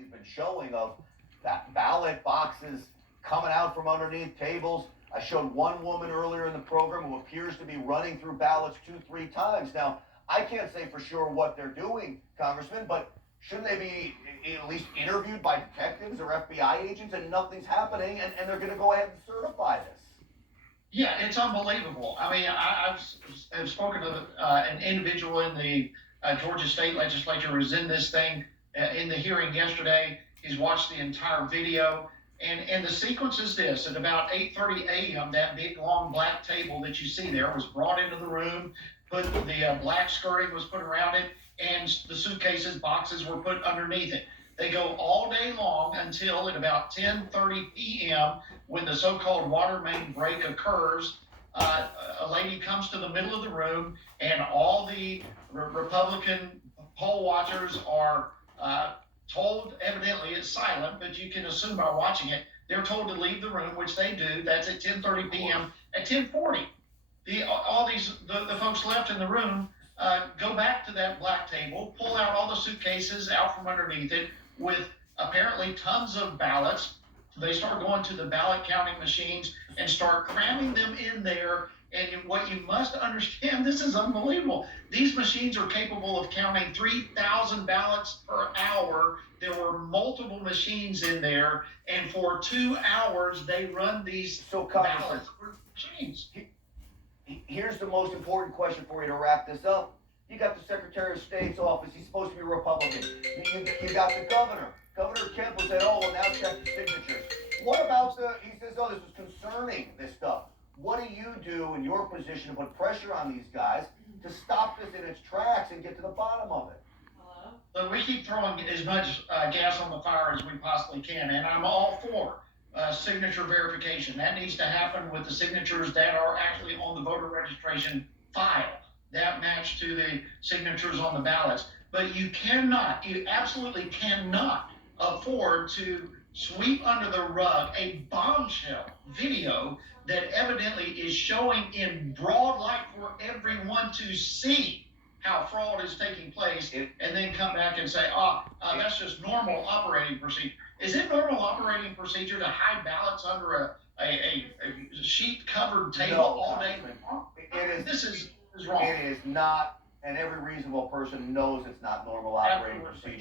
we've been showing of that ballot boxes coming out from underneath tables. I showed one woman earlier in the program who appears to be running through ballots 2, 3 times. Now, I can't say for sure what they're doing, Congressman, but shouldn't they be at least interviewed by detectives or FBI agents, and nothing's happening, and they're going to go ahead and certify this? Yeah, it's unbelievable. I mean, I've spoken to an individual in the Georgia State Legislature who was in this thing in the hearing yesterday. He's watched the entire video, and the sequence is this: at about 8:30 a.m., that big long black table that you see there was brought into the room. Put the black skirting was put around it, and the suitcases, boxes were put underneath it. They go all day long until at about 10:30 p.m. when the so-called water main break occurs. A lady comes to the middle of the room, and all the Republican poll watchers are told, evidently it's silent, but you can assume by watching it, they're told to leave the room, which they do. That's at 10:30 p.m. At 10:40, the folks left in the room go back to that black table, pull out all the suitcases out from underneath it with apparently tons of ballots. They start going to the ballot counting machines and start cramming them in there. And what you must understand, this is unbelievable. These machines are capable of counting 3,000 ballots per hour. There were multiple machines in there, and for 2 hours they run these ballots through machines. Here's the most important question for you to wrap this up. You got the Secretary of State's office. He's supposed to be a Republican. You got the governor. Governor Kemp will say, oh, well, now check the signatures. What about he says, oh, this is concerning, this stuff. What do you do in your position to put pressure on these guys to stop this in its tracks and get to the bottom of it? So we keep throwing as much gas on the fire as we possibly can, and I'm all for signature verification. That needs to happen with the signatures that are actually on the voter registration file that match to the signatures on the ballots. But you absolutely cannot afford to sweep under the rug a bombshell video that evidently is showing in broad light for everyone to see how fraud is taking place, and then come back and say, that's just normal operating procedure. Is it normal operating procedure to hide ballots under a sheet covered table all day long? This is wrong. It is not, and every reasonable person knows it's not normal operating procedure.